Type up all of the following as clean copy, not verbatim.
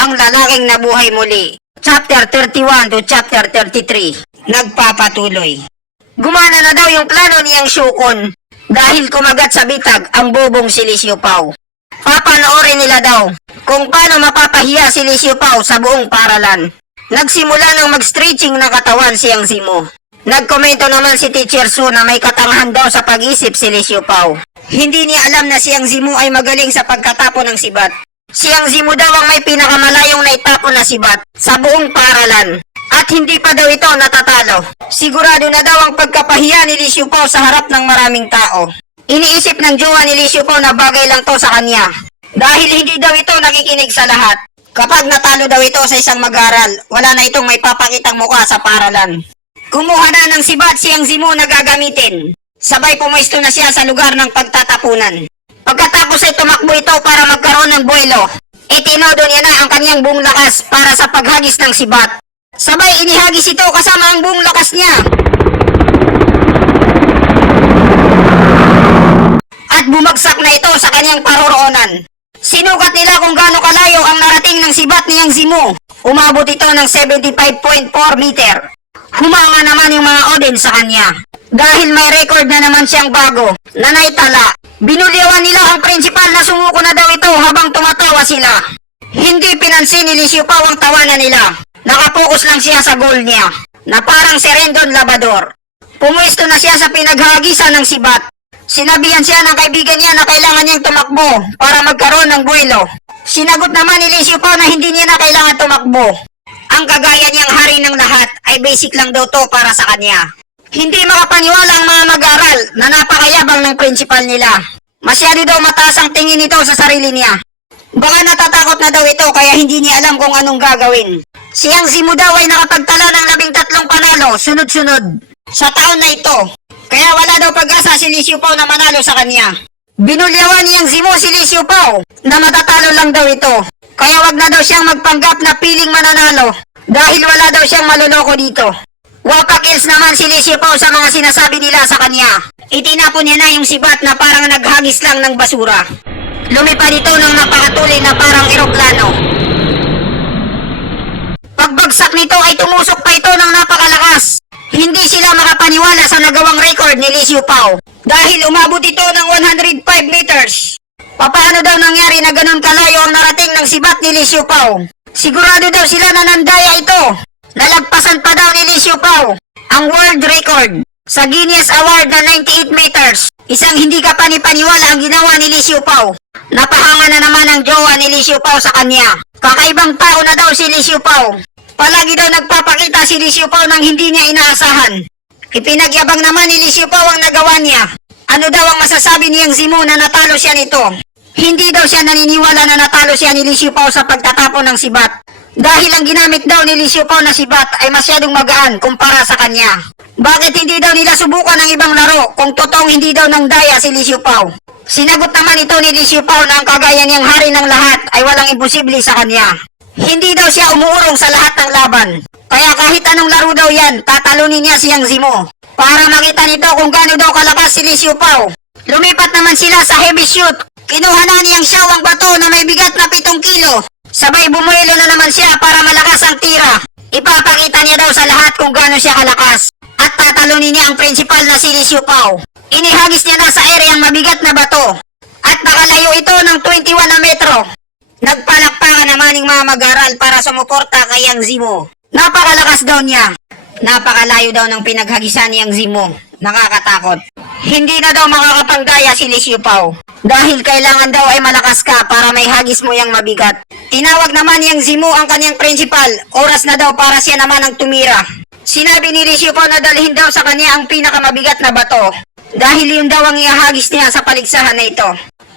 ang lalaking nabuhay muli. Chapter 31 to Chapter 33. Nagpapatuloy. Gumana na daw yung plano niyang Shukon dahil kumagat sa bitag ang bobong si Li Xiaopao. Papanoorin nila daw kung paano mapapahiya si Li Xiaopao sa buong paralan. Nagsimula ng mag-stretching na katawan si Yang Zimu. Nagkomento naman si Teacher Su na may katangahan daw sa pag-isip si Li Xiaopao. Hindi niya alam na si Yang Zimu ay magaling sa pagkatapon ng sibat. Si Yang Zimu daw ang may pinakamalayong naitapon na sibat sa buong paralan. At hindi pa daw ito natatalo. Sigurado na daw ang pagkapahiya ni Li Xiaopao sa harap ng maraming tao. Iniisip ng jowa ni Li Xiaopao na bagay lang to sa kanya. Dahil hindi daw ito nakikinig sa lahat. Kapag natalo daw ito sa isang mag-aral, wala na itong may papakitang mukha sa paralan. Kumuha na ng sibat si Yang Zimu na gagamitin. Sabay pumwesto na siya sa lugar ng pagtatapunan. Pagkatapos ay tumakbo ito para magkaroon ng buwelo. Itinodo niya na ang kanyang buong lakas para sa paghagis ng sibat. Sabay inihagis ito kasama ang buong lakas niya. At bumagsak na ito sa kanyang paroroonan. Sinukat nila kung gaano kalayo ang narating ng sibat ni Yang Zimu. Umabot ito ng 75.4 meter. Humanga naman yung mga audience sa kanya. Dahil may record na naman siyang bago na naitala. Binulyawan nila ang principal na sumuko na daw ito habang tumatawa sila. Hindi pinansin ni Li Xiaopao ang tawanan nila. Nakapokus lang siya sa goal niya na parang si Rendon Labrador. Pumuesto na siya sa pinaghahagisan ng sibat. Sinabihan siya ng kaibigan niya na kailangan niyang tumakbo para magkaroon ng buwelo. Sinagot naman ni Li Xiaopao na hindi niya na kailangan tumakbo. Ang kagaya niyang hari ng lahat ay basic lang daw to para sa kanya. Hindi makapaniwala ang mga mag-aral na napakayabang ng principal nila. Masyado daw mataas ang tingin nito sa sarili niya. Baka natatakot na daw ito kaya hindi niya alam kung anong gagawin. Si Yang Zimu daw ay nakapagtala ng 13 panalo sunod-sunod sa taon na ito. Kaya wala daw pag-asa si Li Xiaopao na manalo sa kanya. Binulyawan ni Yang Zimu si Li Xiaopao na matatalo lang daw ito. Kaya wag na daw siyang magpanggap na piling mananalo dahil wala daw siyang maloloko dito. Wapakils naman si Li Xiaopao sa mga sinasabi nila sa kanya. Itinapon niya na yung sibat na parang naghagis lang ng basura. Lumipad ito ng napakatuloy na parang eroplano. Pagbagsak nito ay tumusok pa ito ng napakalakas. Hindi sila makapaniwala sa nagawang record ni Li Xiaopao dahil umabot ito ng 105 meters. Paano daw nangyari na ganun kalayo ang narating ng sibat ni Li Xiaopao? Sigurado daw sila na nandaya ito. Nalagpasan pa daw ni Li Xiaopao ang world record sa Guinness Award na 98 meters. Isang hindi ka panipaniwala ang ginawa ni Li Xiaopao. Napahanga na naman ang jowa ni Li Xiaopao sa kanya. Kakaibang tao na daw si Li Xiaopao. Palagi daw nagpapakita si Li Xiaopao nang hindi niya inaasahan. Ipinagyabang naman ni Li Xiaopao ang nagawa niya. Ano daw ang masasabi ni Yang Zimu na natalo siya nito? Hindi daw siya naniniwala na natalo siya ni Li Xiaopao sa pagtatapon ng sibat. Dahil ang ginamit daw ni Li Xiaopao na sibat ay masyadong magaan kumpara sa kanya. Bakit hindi daw nila subukan ng ibang laro kung totoong hindi daw nang daya si Li Xiaopao? Sinagot naman ito ni Li Xiaopao na ang kagaya niyang hari ng lahat ay walang imposible sa kanya. Hindi daw siya umuurong sa lahat ng laban. Kaya kahit anong laro daw yan, tatalunin niya si Yang Zimu. Para makita nito kung gaano daw kalakas si Li Xiaopao. Lumipat naman sila sa heavy shoot. Kinuha na niyang Xiao ang bato na may bigat na 7 kilo. Sabay bumuelo na naman siya para malakas ang tira. Ipapakita niya daw sa lahat kung gaano siya kalakas. At tatalunin niya ang principal na si Li Xiaopao. Inihagis niya na sa ere ang mabigat na bato. At nakalayo ito ng 21 na metro. Nagpalakpakan naman ng mga mag-aral para sumuporta kay Yang Zimu. Napakalakas daw niya. Napakalayo daw ng pinaghagisan ni Yang Zimu. Nakakatakot. Hindi na daw makakapagdaya si Li Xiaopao. Dahil kailangan daw ay malakas ka para may hagis mo yang mabigat. Tinawag naman Yang Zimu ang kanyang principal. Oras na daw para siya naman ang tumira. Sinabi ni Li Xiaopao na dalhin daw sa kanya ang pinakamabigat na bato. Dahil yun daw ang ihahagis niya sa paligsahan na ito.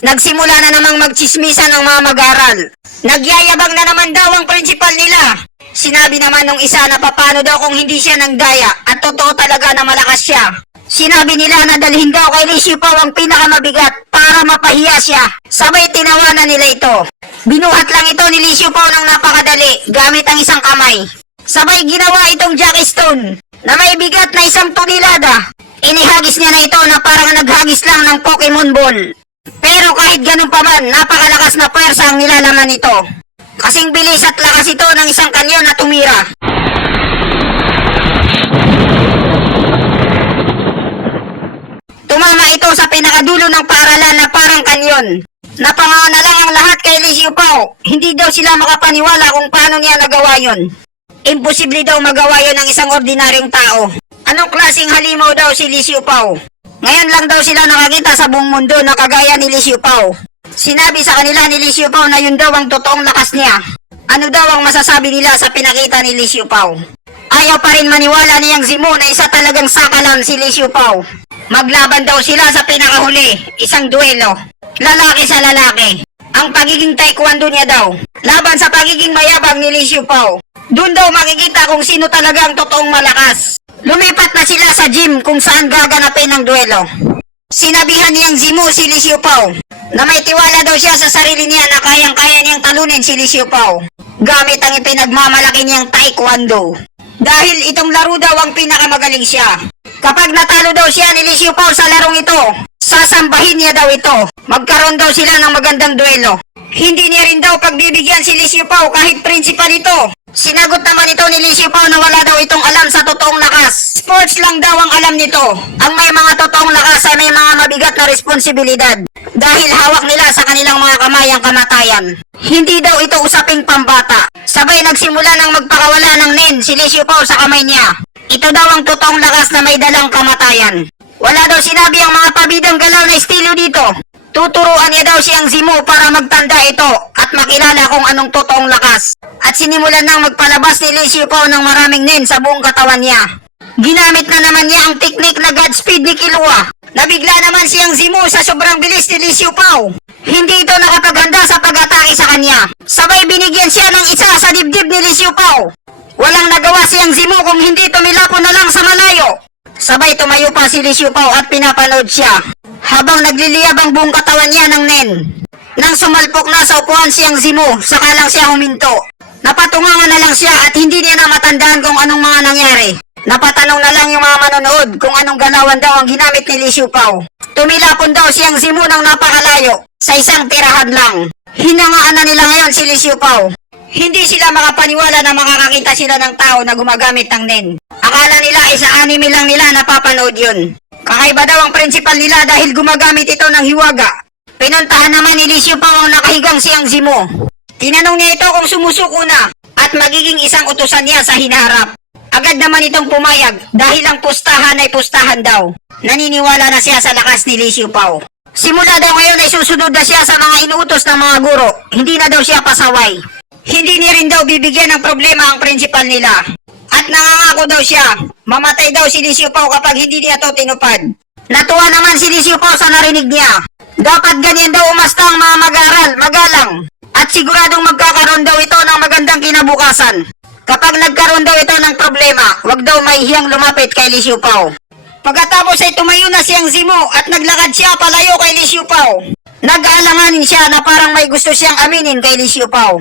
Nagsimula na namang magchismisan ng mga mag-aral. Nagyayabang na naman daw ang principal nila. Sinabi naman nung isa na papano daw kung hindi siya nang daya at totoo talaga na malakas siya. Sinabi nila na dalhin daw kay Li Xiaopao ang pinakamabigat para mapahiya siya. Sabay tinawanan nila ito. Binuhat lang ito ni Li Xiaopao ng napakadali gamit ang isang kamay. Sabay ginawa itong Jackie Stone na may bigat na 1 tonelada. Inihagis niya na ito na parang naghagis lang ng Pokemon Ball. Pero kahit ganun pa man, napakalakas na pwersa ang nilalaman nito. Kasing bilis at lakas ito ng isang kanyon na tumira. Tumama ito sa pinakadulo ng paaralan na parang kanyon. Napanganga na lang ang lahat kay Lee Siu Pao. Hindi daw sila makapaniwala kung paano niya nagawa yon. Imposible daw magawa yon ng isang ordinaryong tao. Anong klaseng halimaw daw si Lee Siu Pao? Ngayon lang daw sila nakakita sa buong mundo na kagaya ni Lee Siu Pao. Sinabi sa kanila ni Lee Siu Pao na yun daw ang totoong lakas niya. Ano daw ang masasabi nila sa pinakita ni Lee Siu Pao? Ayaw pa rin maniwala ni Yang Zimu na isa talagang sakalan si Lee Siu Pao. Maglaban daw sila sa pinakahuli, isang duelo. Lalaki sa lalaki. Ang pagiging taekwondo niya daw. Laban sa pagiging mayabang ni Lee Siu Pao. Doon daw makikita kung sino talaga ang totoong malakas. Lumipat na sila sa gym kung saan gaganapin ang duelo. Sinabihan ni Yang Zimu si Lee Siu Pao na may tiwala daw siya sa sarili niya na kayang-kaya niyang talunin si Lee Siu Pao gamit ang ipinagmamalaki niyang taekwondo. Dahil itong laro daw ang pinakamagaling siya. Kapag natalo daw siya ni Lee Siu Pao sa larong ito, sasambahin niya daw ito. Magkaroon daw sila ng magandang duelo. Hindi niya rin daw pagbibigyan si Lee Siu Pao kahit principal ito. Sinagot naman ito ni Lee Siu Pao na wala daw itong alam sa totoong lakas. Sports lang daw ang alam nito. Ang may mga totoong lakas ay may mga mabigat na responsibilidad. Dahil hawak nila sa kanilang mga kamay ang kamatayan. Hindi daw ito usaping pambata. Sabay nagsimula ng magpakawala ng nen si Lee Siu Pao sa kamay niya. Ito daw ang totoong lakas na may dalang kamatayan. Wala daw sinabi ang mga pabidang galaw na estilo dito. Tuturuan niya daw siyang Zimu para magtanda ito at makilala kung anong totoong lakas. At sinimulan nang magpalabas ni Lee Siu Pao ng maraming nen sa buong katawan niya. Ginamit na naman niya ang teknik na Godspeed ni Killua. Nabigla naman siyang Zimu sa sobrang bilis ni Lee Siu Pao. Hindi ito nakapaghanda sa pag-atake sa kanya. Sabay binigyan siya ng isa sa dibdib ni Lee Siu Pao. Walang nagawa siyang Zimu kung hindi tumilapo na lang sa malayo. Sabay tumayo pa si Lee Siu Pao at pinapanood siya habang nagliliyab ang buong katawan niya ng nen. Nang sumalpok na sa upuan siyang Zimu, saka lang siya huminto. Napatungangan na lang siya at hindi niya na matandaan kung anong mga nangyari. Napatanong na lang yung mga manonood kung anong galawan daw ang ginamit ni Lee Siu Pao. Tumilapon daw siyang Zimu ng napakalayo sa isang tirahan lang. Hinangaan na nila ngayon si Lee Siu Pao. Hindi sila makapaniwala na makakakita sila ng tao na gumagamit ng nen. Akala nila ay sa anime lang nila napapanood yun. Kakaiba daw ang principal nila dahil gumagamit ito ng hiwaga. Pinuntahan naman ni Lee Siu Pao ang nakahigang siyang Zimu. Tinanong niya ito kung sumusuko na at magiging isang utusan niya sa hinaharap. Agad naman itong pumayag dahil ang pustahan ay pustahan daw. Naniniwala na siya sa lakas ni Lee Siu Pao. Simula daw ngayon ay susunod na siya sa mga inuutos ng mga guro. Hindi na daw siya pasaway. Hindi niya rin daw bibigyan ng problema ang principal nila. At nangangako daw siya, mamatay daw si Lee Siu Pao kapag hindi niya ito tinupad. Natuwa naman si Lee Siu Pao sa narinig niya. Dapat ganyan daw umasta ang mga mag-aral, magalang. At siguradong magkakaroon daw ito ng magandang kinabukasan. Kapag nagkaroon daw ito ng problema, wag daw mahihiyang lumapit kay Lee Siu Pao. Pagkatapos ay tumayo na siyang Zimu at naglakad siya palayo kay Lee Siu Pao. Nag-aalanganin siya na parang may gusto siyang aminin kay Lee Siu Pao.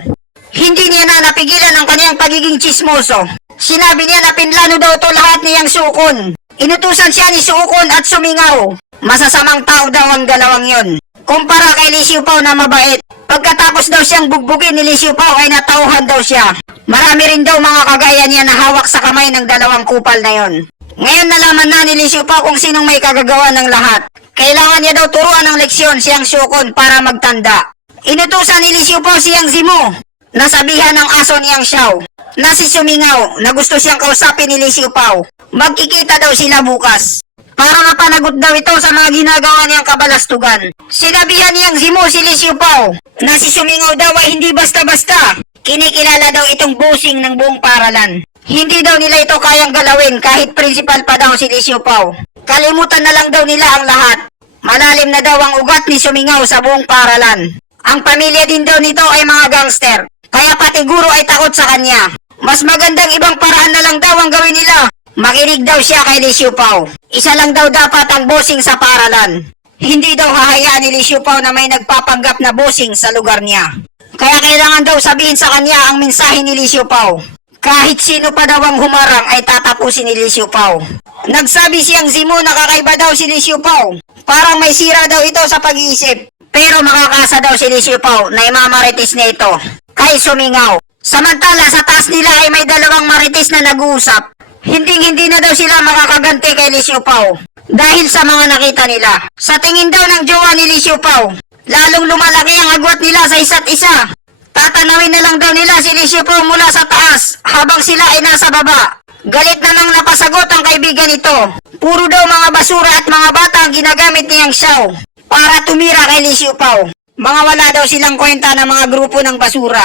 Hindi niya na napigilan ang kanyang pagiging chismoso. Sinabi niya na pinlano daw ito lahat ni Yang Sukon. Inutusan siya ni Sukon at sumingaw. Masasamang tao daw ang dalawang yon. Kumpara kay Lee Siu Pao na mabait. Pagkatapos daw siyang bugbugin ni Lee Siu Pao ay natauhan daw siya. Marami rin daw mga kagaya niya na hawak sa kamay ng dalawang kupal na yon. Ngayon nalaman na ni Lee Siu Pao kung sinong may kagagawa ng lahat. Kailangan niya daw turuan ng leksyon siyang Sukon para magtanda. Inutusan ni Lee Siu Pao siyang Zimu. Nasabihan ng aso niyang Xiao na si Sumingaw na gusto siyang kausapin ni Lee Siu Pao. Magkikita daw sila bukas. Para mapanagot daw ito sa mga ginagawa niyang kabalastugan. Sinabihan niyang Zimu si Lee Siu Pao na si Sumingaw daw ay hindi basta-basta. Kinikilala daw itong bossing ng buong paralan. Hindi daw nila ito kayang galawin kahit principal pa daw si Lee Siu Pao. Kalimutan na lang daw nila ang lahat. Malalim na daw ang ugat ni Sumingaw sa buong paralan. Ang pamilya din daw nito ay mga gangster. Kaya pati guro ay takot sa kanya. Mas magandang ibang paraan na lang daw ang gawin nila. Makinig daw siya kay Lee Siu Pao. Isa lang daw dapat ang bossing sa paralan. Hindi daw hahayaan ni Lee Siu Pao na may nagpapanggap na bossing sa lugar niya. Kaya kailangan daw sabihin sa kanya ang mensahe ni Lee Siu Pao. Kahit sino pa daw ang humarang ay tatapusin ni Lee Siu Pao. Nagsabi siyang Zimu na kakaiba daw si Lee Siu Pao. Parang may sira daw ito sa pag-iisip. Pero makakasa daw si Lee Siu Pao na imamarites niya ito. kay sumingaw. Samantala sa taas nila ay may dalawang marites na nag-uusap. Hindi na daw sila makakaganti kay Lee Siu Pao dahil sa mga nakita nila. Sa tingin daw ng jowa ni Lee Siu Pao, lalong lumalaki ang agwat nila sa isa't isa. Tatanawin na lang daw nila si Lee Siu Pao mula sa taas habang sila ay nasa baba. Galit namang napasagot ang kaibigan nito. Puro daw mga basura at mga bata ang ginagamit niyang Xiao para tumira kay Lee Siu Pao. Mga wala daw silang kwenta ng mga grupo ng basura.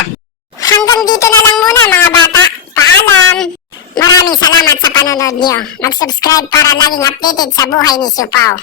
Hanggang dito na lang muna mga bata. Paalam! Maraming salamat sa panonood niyo. Mag-subscribe para laging updated sa buhay ni Siu Pao.